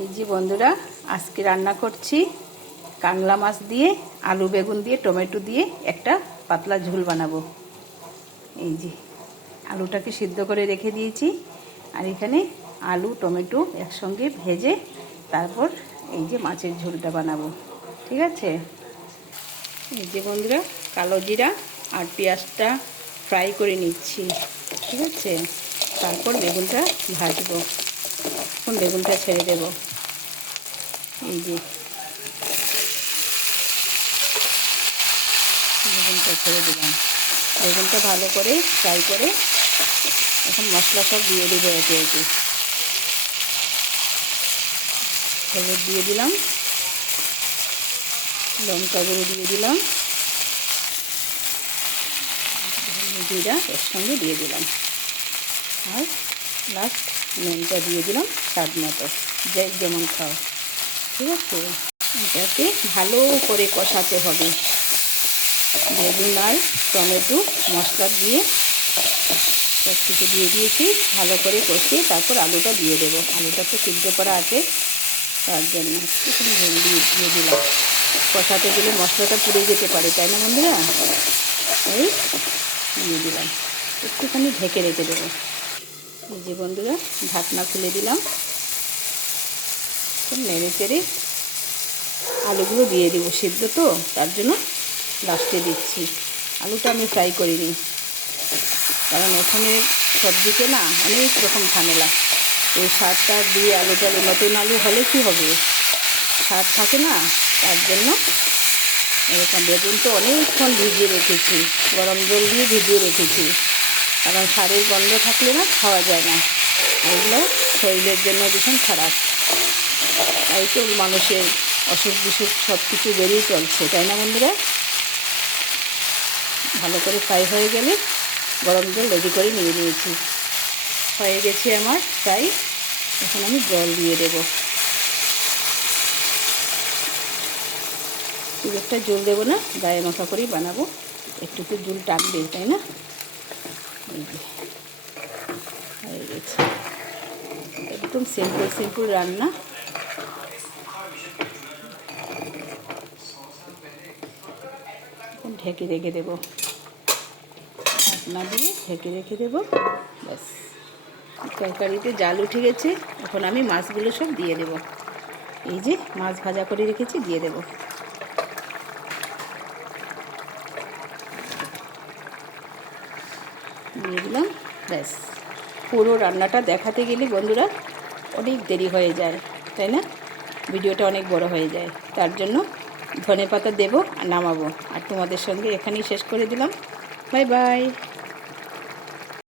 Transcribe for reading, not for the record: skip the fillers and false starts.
এই যে বন্ধুরা, আজকে রান্না করছি কাংলা মাছ দিয়ে আলু বেগুন দিয়ে টমেটো দিয়ে একটা পাতলা ঝোল বানাবো। এই যে আলুটাকে সিদ্ধ করে রেখে দিয়েছি, আর এখানে আলু টমেটো একসঙ্গে ভেজে তারপর এই যে মাছের ঝোলটা বানাবো। ঠিক আছে। এই যে বন্ধুরা, কালো জিরা আর পেঁয়াজটা ফ্রাই করে নিচ্ছি। ঠিক আছে, তারপর বেগুনটা ভাজবো। এখন বেগুনটা ছেড়ে দেব। এই যে বেগুনটা ছেড়ে দিলাম। বেগুনটা ভালো করে ফ্রাই করে এখন মশলা সব দিয়ে দেবো একে একে। হলুদ দিয়ে দিলাম, লঙ্কা গুঁড়ো দিয়ে দিলাম, জিরা একসঙ্গে দিয়ে দিলাম, আর লাস্ট নুনটা দিয়ে দিলাম স্বাদ মতো, যে যেমন খাও। ঠিক আছে, এটাকে ভালো করে কষাতে হবে। বেগুন আর টমেটো মশলা দিয়ে সব কিছু দিয়ে দিয়েছি, ভালো করে কষিয়ে তারপর আলুটা দিয়ে দেবো। আলুটা তো সিদ্ধ করা আছে, তার জন্য একটুখানি ঝোল দিয়ে দিলাম। কষাতে গেলে মশলাটা পুড়ে যেতে পারে, তাই না বন্ধুরা? এই দিয়ে দিলাম, একটুখানি ঢেকে রেখে দেবো। এই যে বন্ধুরা, ঢাকনা খুলে দিলাম, নেড়ে চেড়ে আলুগুলো দিয়ে দেবো। সিদ্ধ তো, তার জন্য লাস্টে দিচ্ছি। আলুটা আমি ফ্রাই করিনি, কারণ ওখানে সবজিতে না অনেক রকম ঝামেলা। ওই সারটা দিয়ে আলুটা, নতুন আলু হলে কী হবে, সার থাকে না, তার জন্য এরকম। বেগুন তো অনেকক্ষণ ভিজিয়ে রেখেছি, গরম জল দিয়ে ভিজিয়ে রেখেছি, কারণ সারের গন্ধ থাকলে না খাওয়া যায় না। এগুলো শরীরের জন্য ভীষণ খারাপ। তাই তো মানুষের অসুখ বিসুখ সব কিছু বেরিয়ে চলছে, তাই না বন্ধুরা? ভালো করে ফ্রাই হয়ে গেলে গরম জল রেডি করে নিয়ে নিয়েছি। হয়ে গেছে আমার ফ্রাই। এখন আমি জল দিয়ে দেব। খুব একটা জল দেবো না, গায়ে মাখা করেই বানাবো। একটু তো জল টানবে, তাই না? এই যে হয়ে গেছে, একদম সিম্পল রান্না। ঢেকে রেখে দেবো, ঢাকনা দিয়ে ঢেকে রেখে দেবো। ব্যাস, তরকারিতে জাল উঠে গেছে। এখন আমি মাছগুলো সব দিয়ে দেব। এই যে মাছ ভাজা করে রেখেছি, দিয়ে দেব। দিয়ে দিলাম, ব্যাস। পুরো রান্নাটা দেখাতে গেলে বন্ধুরা অনেক দেরি হয়ে যায়, তাই না? ভিডিওটা অনেক বড় হয়ে যায়, তার জন্য ধনেপাতা দেবো আর নামাবো। আর তোমাদের সঙ্গে এখানেই শেষ করে দিলাম। Bye bye.